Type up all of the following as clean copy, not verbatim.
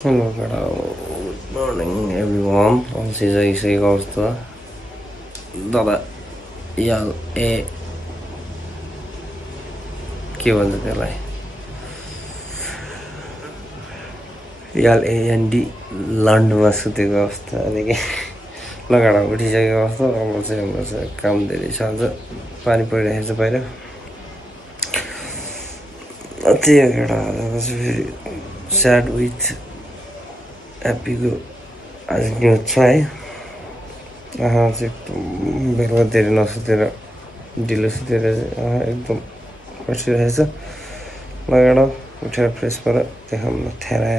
Hello, good morning everyone. अल्छी जाइसकेको अवस्था दादा याल ए के भन्छ त्यसलाई याल एएनडी लन्डनमा सुतेको अवस्थादेखि लगाडा उठिसकेको अवस्था राम्रो छ काम धेरै छ आज पानी परिरहेको छ बाहिर त्यही एउटा स्याड विथ एप्पीको आज न्युज छ है चाहिँ बेलुका धेरै नसुतेर ढिलो सुतेर एकदम बसिरहेछ लगाएर उठेर फ्रेस भएर देखाउन थेरा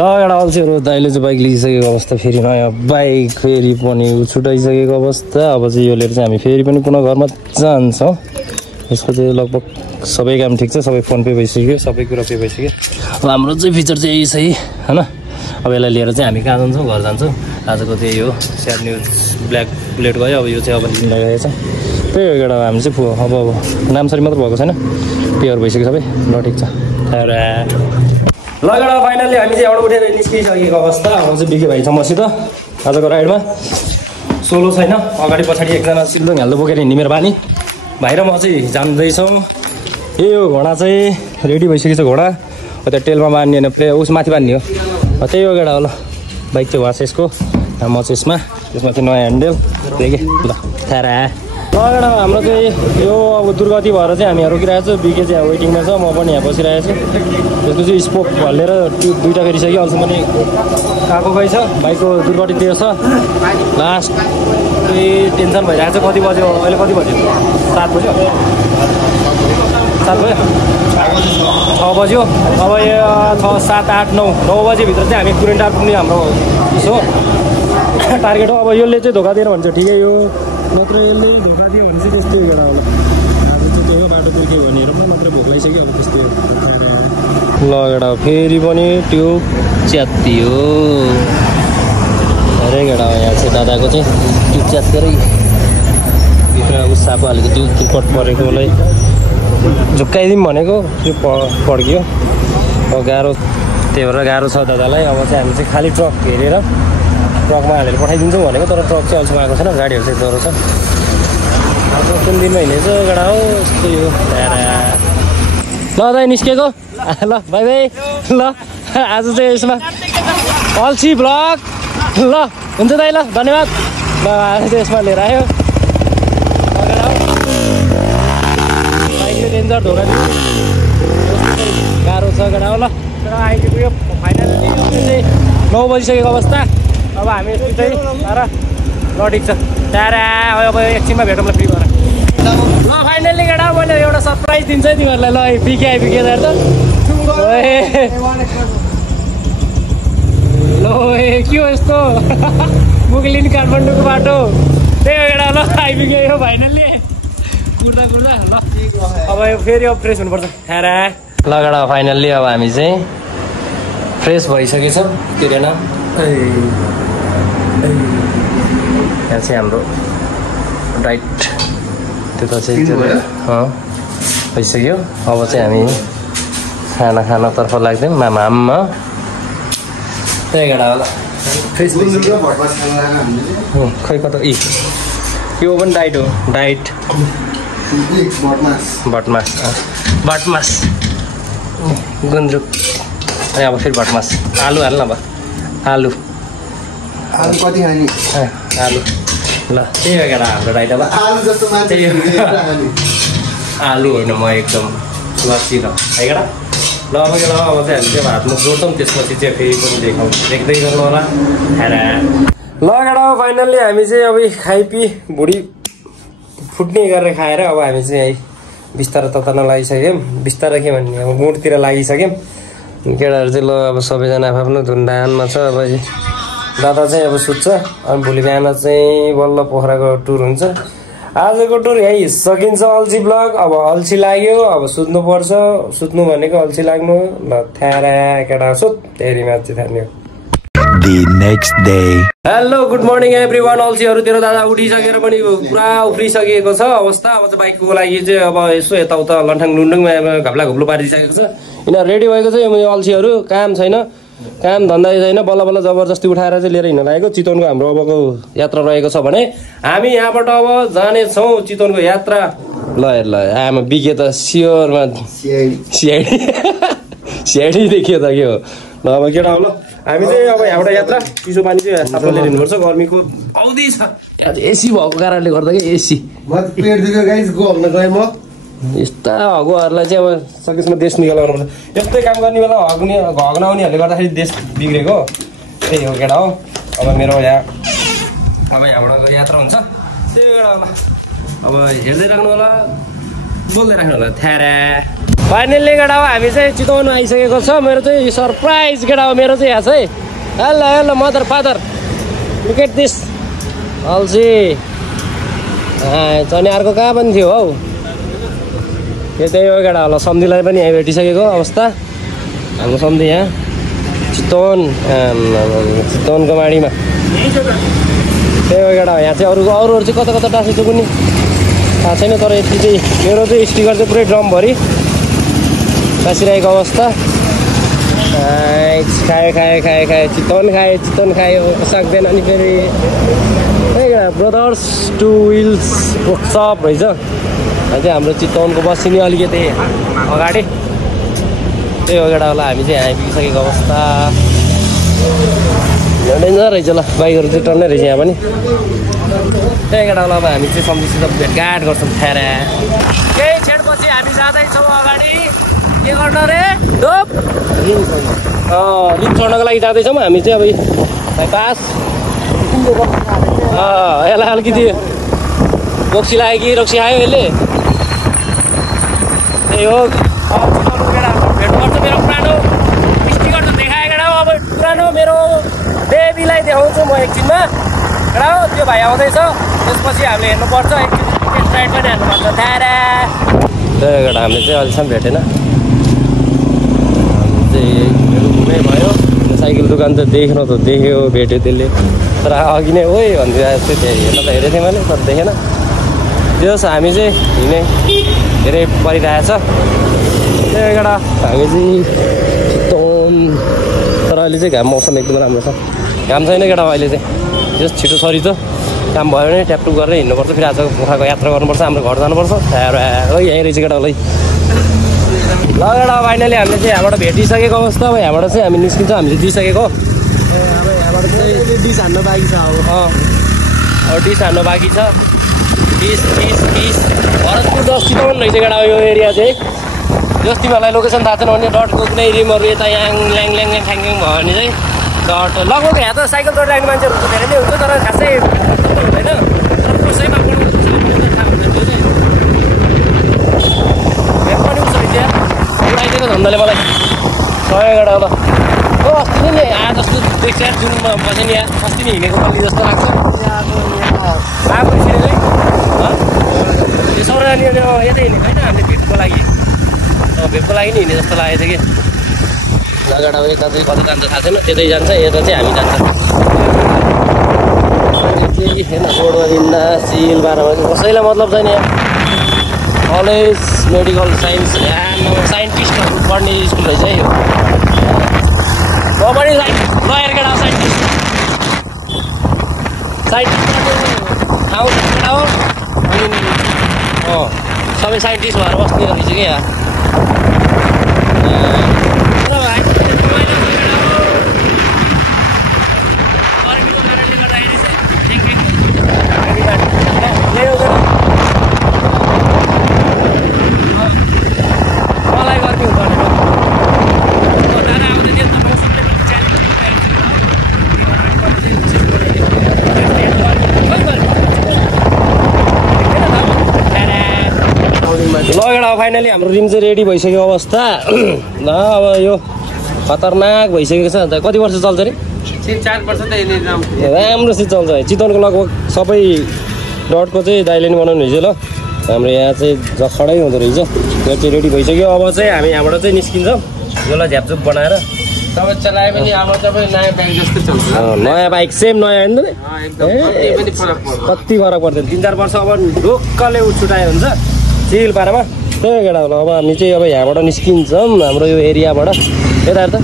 लगाएर अल्छीहरू दाइले चाहिँ बाइक लिइसकेको अवस्था फेरि नयाँ बाइक फेरि पनि छुटाइसकेको अवस्था अब चाहिँ यो लिएर चाहिँ हामी फेरि पनि पुनः घरमा जान्छौँ यसको चाहिँ लगभग सबै काम ठिक छ सबै फोन पे भइसक्यो सबै कुरा पे भइसक्यो अब हाम्रो चाहिँ फिचर चाहिँ यही छ हैन अब यसलाई लिएर चाहिँ हामी कहाँ जान्छौँ घर जान्छौँ आजको त्यही हो स्याड न्युज ब्ल्याक बुलेट गयो अब यो चाहिँ अब लगाएको छ त्यही हो एउटा हामी चाहिँ अब नामसरी मात्र भएको छैन प्योर भइसक्यो सबै ल ठिक छ लगेर फाइनल्ली हामी चाहिँ एउटा उठेर निस्किसकेको अवस्था अब चाहिँ बिके भाइ छ मसित आजको राइडमा सोलो छैन अगाडि पछाडि एकजना सिल्दो हाल्दो बोकेर हिँड्ने मेरो बानी भाइ र म चाहिँ जाँदैछौँ यो घोडा चाहिँ रेडी भइसकेको छ घोडा त्यो टेलमा बान्ने होइन प्ले उस माथि बान्ने हो त्यही हो केटा हो ल बाइक चाहिँ उहाँ चाहिँ यसको म चाहिँ यसमा त्यसमा चाहिँ नयाँ ह्यान्डल देखि ल थारा लगेर हाम्रो चाहिँ यो अब दुर्गति भएर चाहिँ हामी रोकिरहेको छौँ बिके चाहिँ वेटिङमा छ म पनि यहाँ बसिरहेको छु त्यसको चाहिँ स्पोक भल्लेर दुईवटा फेरिसक्यो अल्छी पनि आएको गइ छ बाइकको दुर्गति त्यो छ लास्ट टेन्सन भइरहेको छ कति बज्यो अहिले कति बज्यो 7 बज्यो 7 बज्यो 6 बज्यो अब यो 6 7 8 9 बजेभित्र चाहिँ हामी कुरेन्टार पुग्ने हाम्रो उसो टार्गेट हो अब यसले चाहिँ धोका दिएर भन्छ ठिकै हो नत्र यसले धोका दियो भने चाहिँ त्यस्तै एउटा होला आज चाहिँ त्यही बाटो पुर्क्यो भनेर मात्र भोक लागिसक्यो अब त्यस्तै लगेडा फेरि पनि ट्युब च्यात्ती हो अरे गेडा यहाँ चाहिँ दादाको चाहिँ ट्युब च्यात्तेरै भित्र अब सापो हालेको त्यो त्रिपट परेकोलाई झुक्काइदिउँ भनेको त्यो पड्कियो अब गाह्रो त्यही भएर गाह्रो छ दादालाई अब चाहिँ हामी चाहिँ खाली ट्रक हेरेर ट्रकमा हालेर पठाइदिन्छौँ भनेको तर ट्रक चाहिँ अहिलेसम्म आएको छैन गाडीहरू चाहिँ जरो छ आज कुन दिनमा हिँडेछ गाडा हो यस्तै हो ल दाइ निस्केको ल बाई बाई ल आज चाहिँ यसमा अल्छी ब्लग ल हुन्छ दाइ ल धन्यवाद ल आज चाहिँ यसमा लिएर आयो डेन्जर धोका गाह्रो छ गाडा हो ल तर आइपुग्यो फाइनली चाहिँ 9 बजिसकेको अवस्था अब हामी चाहिँ तर ल ठिक छ टाढा अब एकछिनमा भेटौँ ल फ्री भएर ल फाइनल्ली केटा मैले एउटा सरप्राइज दिन्छ है तिमीहरूलाई ल बिके आइपुग्यो त ल के हो यस्तो मुगलिन काठमाडौँको बाटो त्यही हो केटा ल आइपुग्यो यो फाइनल्ली कुर्दा ल अब यो फेरि अब फ्रेस हुनुपर्छ खारा लगेडा फाइनल्ली अब हामी चाहिँ फ्रेस भइसकेछ के अरे न यहाँ चाहिँ हाम्रो डाइट त्यता चाहिँ भइसक्यो अब चाहिँ हामी खानातर्फ लाग्दैछौँ मामा त्यही गेडा होला फ्रेस खै कता यो पनि डाइट हो डाइट भटमास गुन्द्रुक अनि अब फेरि भटमास आलु हाल्नु अब आलु कति खाने आलु ल त्यही हो केटा हाम्रो डाइट अब आलु होइन म एकदम लस्सी है केटा ल अब केटा अब चाहिँ हामी चाहिँ भातमा जोड्छौँ त्यसपछि चाहिँ फेरि पनि देख्दै गर्नु होला खाएर ल केटा फाइनल्ली हामी चाहिँ अब खाइपी भुँडी फुट्ने गरेर खाएर अब हामी चाहिँ है बिस्तारै तताउन लागिसक्यौँ बिस्तारै के भन्ने अब मुडतिर लागिसक्यौँ केटाहरू चाहिँ ल अब सबैजना आफ्नो धुनधानमा छ अब दादा चाहिँ अब सुत्छ अनि भोलि बिहान चाहिँ बल्ल पोखराको टुर हुन्छ आजको टुर यहीँ सकिन्छ अल्छी ब्लग अब अल्छी लाग्यो अब सुत्नुपर्छ सुत्नु भनेको अल्छी लाग्नु ल थ्यारा केटा सुत धेरै माथि थाल्ने The next day. Hello good morning everyone अल्छीहरू तेरो दादा उठिसकेर पनि पुरा उफ्रिसकेको छ अवस्था अब चाहिँ बाइकको लागि चाहिँ अब यसो यताउता लन्ठाङ लुन्डङमा घप्ला घुप्लो पारिदिइसकेको छ यिनीहरू रेडी भएको छ यो अल्छीहरू काम छैन काम धन्दा छैन बल्ल बल्ल जबरजस्ती उठाएर चाहिँ लिएर हिँड्न लागेको चितवनको हाम्रो अबको यात्रा रहेको छ भने हामी यहाँबाट अब जानेछौँ चितवनको यात्रा ल आमा बिके त सियोरमा सिआइडी देखियो त के हो ल अब केटा हो ल हामी चाहिँ अब यहाँबाट यात्रा चिसो पानी चाहिँ साथमा लिएर हिँड्नुपर्छ गर्मीको औधी छ एसी भएको कारणले गर्दा कि एसी यस्ता हगुहरूलाई चाहिँ अब सकेसम्म देश निकाल्नुपर्छ यस्तै काम गर्ने बेला हग्नाउनेहरूले गर्दाखेरि देश बिग्रेको त्यही हो केटा हो अब मेरो यहाँबाट यात्रा हुन्छ त्यही केटा होला अब हेर्दै राख्नु होला बोल्दै राख्नु होला थ्यारा फाइनल्ली केटा हो हामी चाहिँ चितवन आइसकेको छ मेरो चाहिँ सरप्राइज केटा हो मेरो चाहिँ यहाँ चाहिँ hello mother father look at this अल्छी चनी अर्को कहाँ पनि थियो हौ यो त्यही हो केटा होला सम्धीलाई पनि यहाँ भेटिसकेको अवस्था हाम्रो सम्धी यहाँ चितवनको बाढीमा त्यही हो केटा हो यहाँ चाहिँ अरूहरू चाहिँ कता कता टाँसेको कुनै थाहा छैन तर यति चाहिँ मेरो चाहिँ स्टिकर चाहिँ पुरै ड्रमभरि टाँसिरहेको अवस्था खाए चितवन खायो सक्दैन अनि फेरि ब्रदर्स टु विल्स वर्कसप रहेछ चाहिँ हाम्रो चितवनको बसिने अलिकति अगाडि त्यही हो केटा होला हामी चाहिँ आइपुगिसकेको अवस्था डेन्जर रहेछ ल बाइकहरू चाहिँ टन्नै रहेछ यहाँ पनि त्यही केटा होला अब हामी चाहिँ सम्झिसित भेटघाट गर्छौँ थ्यारा केही क्षणपछि हामी जाँदैछौँ अगाडि के गर्न रे डोप रिम चढ्नको लागि जाँदैछौँ हामी चाहिँ अब बाइपास यसलाई अलिकति रक्सी लाग्यो कि रक्सी आयो यसले त्यही हो केटा भेट गर्छ मेरो पुरानो स्टिकर त देखायो केटा हो अब पुरानो मेरो बेबीलाई देखाउँछु म एकछिनमा केटा हो त्यो भाइ आउँदैछ त्यसपछि हामीले हेर्नुपर्छ एकछिन साइड पनि हाल्नुपर्छ थारा त्यही केटा हामीले चाहिँ अहिलेसम्म भेटेन घुमै भयो साइकल दोकान त देख्न त देख्यो भेट्यो त्यसले तर अघि नै ओइ भनिदिएको थियो त्यहाँ हेर्न त हेरेको थिएँ मैले तर देखेन त्यस हामी चाहिँ हिँड्ने धेरै परिरहेछ त्यही केटा हामी चाहिँ चितवन तर अहिले चाहिँ घाम मौसम एकदम राम्रो छ घाम छैन केटा अहिले चाहिँ जस छिटो सरी त काम भयो भने ट्यापटुप गरेर हिँड्नुपर्छ फेरि आज उखाको यात्रा गर्नुपर्छ हाम्रो घर जानुपर्छ यहीँ रहेछ केटा ल केटा फाइनली हामीले चाहिँ यहाँबाट भेटिसकेको अवस्था अब यहाँबाट चाहिँ हामी निस्किन्छौँ हामी चाहिँ दिइसकेको अब यहाँबाट चाहिँ डिस हान्नु बाँकी छ अब डिस हान्नु बाँकी छ डिस भरतपुर 10 चितवन रहेछ केटा यो एरिया चाहिँ जस तिमीहरूलाई लोकेसन थाहा छैन भने डटको कुनै रिमहरू यता याङ ल्याङ ल्याङ ल्याङ ख्याङ भयो भने चाहिँ डट लगभग यहाँ त साइकल चढिरहेको मान्छेहरू त धेरै नै हुन्छ तर खासै हुँदैन कसैमा उडाइदिएको धन्दाले मलाई सहयोग एउटा ल हो अस्ति नै आज जस्तो देख्छ जुन बसेँ नि यहाँ अस्ति नै हिँडेको बल्ली जस्तो लाग्छ आएको फेरि यो सौरानी यतै हिँडेको होइन हामीले भेटको लागि भेटको लागि नै हिँडे जस्तो लागेको थियो कि नगाडा यता चाहिँ कता जान्छ थाहा छैन त्यतै जान्छ यता चाहिँ हामी जान्छ केही छैन रोडमा हिँड्दा सिल बाह्रमा कसैलाई मतलब छैन यहाँ कलेज मेडिकल साइन्स साइन्टिस्टहरू पढ्ने स्कुल रहेछ है यो म पनि लयर केटा साइन्टिस्ट पढ्ने ठाउँ केटा हो अनि सबै साइन्टिस्ट भएर बस्ने रहेछ कि यहाँ लगेडा फाइनली हाम्रो रिम चाहिँ रेडी भइसक्यो अवस्था ल अब यो खतरनाक भइसकेको छ अन्त कति वर्ष चल्छ अरे 4 वर्ष त राम्रोसित चल्छ चितवनको लगभग सबै डटको चाहिँ दाइले नै बनाउनु रहेछ ल हाम्रो यहाँ चाहिँ जखडै हुँदो रहेछ त्यो चाहिँ रेडी भइसक्यो अब चाहिँ हामी यहाँबाट चाहिँ निस्किन्छौँ यसलाई झ्यापझुप बनाएर तपाईँ चलायो भने अब तपाईँ नयाँ बाइक जस्तो चल्छ नयाँ बाइक सेम नयाँ होइन कति फरक पर्दैन 3-4 वर्ष अब ढोक्कले छुट्यायो हुन्छ चिल पारामा त्यही केटा होला अब हामी चाहिँ अब यहाँबाट निस्किन्छौँ हाम्रो यो एरियाबाट यता त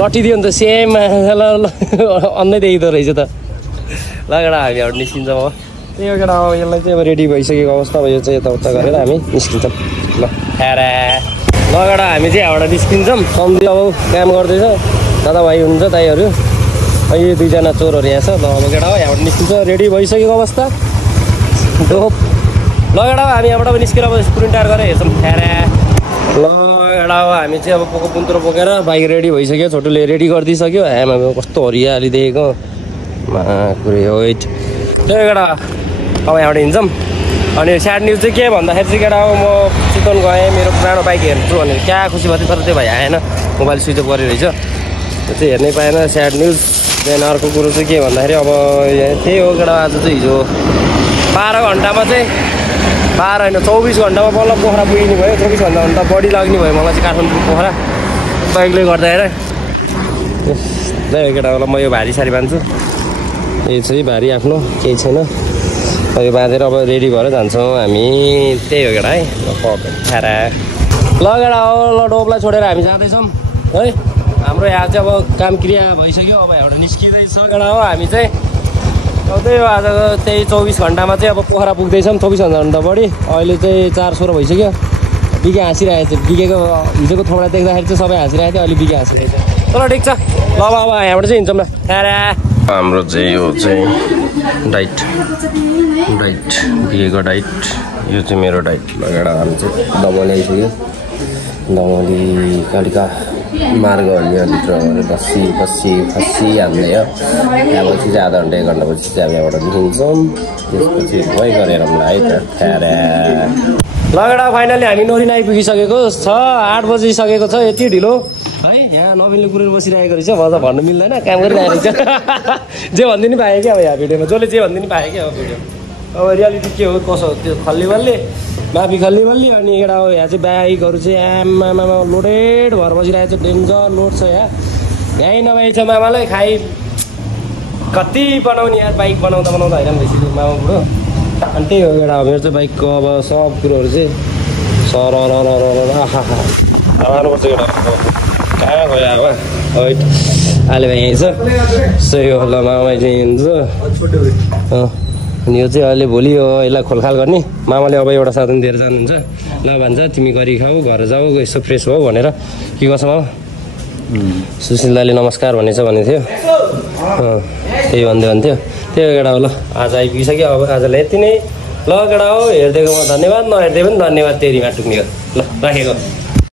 लट्टिदियो नि त सेम अन्नै देखिँदो रहेछ त ल केटा हामी अब निस्किन्छौँ अब त्यही हो केटा अब यसलाई चाहिँ अब रेडी भइसकेको अवस्था अब यो चाहिँ यताउता गरेर हामी निस्किन्छौँ ल ख्यारा ल केटा हामी चाहिँ यहाँबाट निस्किन्छौँ सम्झी अब काम गर्दैछ दादाभाइ हुनुहुन्छ दाइहरू यो दुईजना चोरहरू यहाँ छ ल अब केटा हो यहाँबाट निस्किन्छ रेडी भइसकेको अवस्था डोप ल केटा हामी यहाँबाट अब निस्केर अब स्क्रिन टायर गरेर हेर्छौँ ख्यारा ल केटा हो हामी चाहिँ अब पोको पुन्तरो बोकेर बाइक रेडी भइसक्यो छोटोले रेडी गरिदिइसक्यो आमा कस्तो हरियाली देखेको कुरै हो त्यही केटा अब यहाँबाट हिँड्छौँ अनि स्याड न्युज चाहिँ के भन्दाखेरि चाहिँ केटा अब म चितवन गएँ मेरो पुरानो बाइक हेर्छु भनेर क्या खुसी भयो तर त्यो भाइ आएन मोबाइल स्विच अफ गरिरहेछ त्यो चाहिँ हेर्नै पाएन स्याड न्युज त्यहाँदेखि अर्को कुरो चाहिँ के भन्दाखेरि अब त्यही हो केटा आज चाहिँ हिजो 12 घन्टामा चाहिँ 12 होइन 24 घन्टामा बल्ल पोखरा पुगिने भयो 24 घन्टा बढी लाग्ने भयो मलाई चाहिँ काठमाडौँ पोखरा बाइकले गर्दाखेरि त्यही केटा म यो भारी सारी बाँध्छु यो चाहिँ भारी आफ्नो केही छैन यो बाँधेर अब रेडी भएर जान्छौँ हामी त्यही हो केटा है खारा ल केटा हो ल डोपलाई छोडेर हामी जाँदैछौँ है हाम्रो यहाँ चाहिँ अब काम क्रिया भइसक्यो अब यहाँबाट निस्किँदैछ केटा हो हामी चाहिँ त्यही हो आज त्यही 24 घन्टामा चाहिँ अब पोखरा पुग्दैछौँ 24 घन्टा बढी अहिले चाहिँ 4:16 भइसक्यो बिके हाँसिरहेको थियो बिकेको हिजोको थोडा देख्दाखेरि चाहिँ सबै हाँसिरहेको थियो अहिले बिके हाँसिरहेको थियो चलो ठिक छ ल अब यहाँबाट चाहिँ हिँड्छौँ ल खारा हाम्रो चाहिँ यो चाहिँ डाइट बिकेको डाइट यो चाहिँ मेरो डाइट लगेर हामी चाहिँ दमली आइसक्यो दमली कालिका मार्गभित्र बसी हाल्ने हो त्यहाँपछि चाहिँ आधा घन्टा 1 घन्टापछि चाहिँ हामी यहाँबाट निस्किन्छौँ त्यसपछि भइ गरेर है त खारा लगेर फाइनली हामी नोरिन आइपुगिसकेको छ 8 बजिसकेको छ यति ढिलो है यहाँ नवीनले कुरेर बसिरहेको रहेछ म त भन्नु मिल्दैन काम गरिरहेको रहेछ जे भनिदिनु पाएँ क्या अब यहाँ भिडियोमा जसले जे भनिदिनु पाएँ क्या अब भिडियो अब रियालिटी के हो कसो त्यो खल्लीबल्ली माफी खल्लीबल्ली अनि एउटा यहाँ चाहिँ बाइकहरू चाहिँ आमामा लोडेड भएर बसिरहेको छ डेन्जर लोड छ यहाँ यहीँ नभए छ मामालाई खाइ कति बनाउने यार बाइक बनाउँदा हैरान भइसक्यो मामा बुढो अनि त्यही हो एउटा मेरो चाहिँ बाइकको अब सब कुरोहरू चाहिँ सर आउनुपर्छ एउटा कहाँ गयो अब अहिले भाइ यहीँ छ सही हो ल मामा चाहिँ हुन्छ अनि यो चाहिँ अहिले भोलि यो यसलाई खोलखाल गर्ने मामाले अब एउटा साधन दिएर जानुहुन्छ ल भन्छ तिमी गरी खाऊ घर जाऊ यसो फ्रेस हो भनेर के गर्छ मामा सुशील दाले नमस्कार भनेछ भनेको थियो त्यही भन्थ्यो त्यही हो केटा हो ल आज आइपुगिसक्यो अब आजलाई यति नै ल केटा हो हेरिदिएकोमा धन्यवाद नहेरिदिए पनि धन्यवाद तेरीमा टुक्ने ल राखेको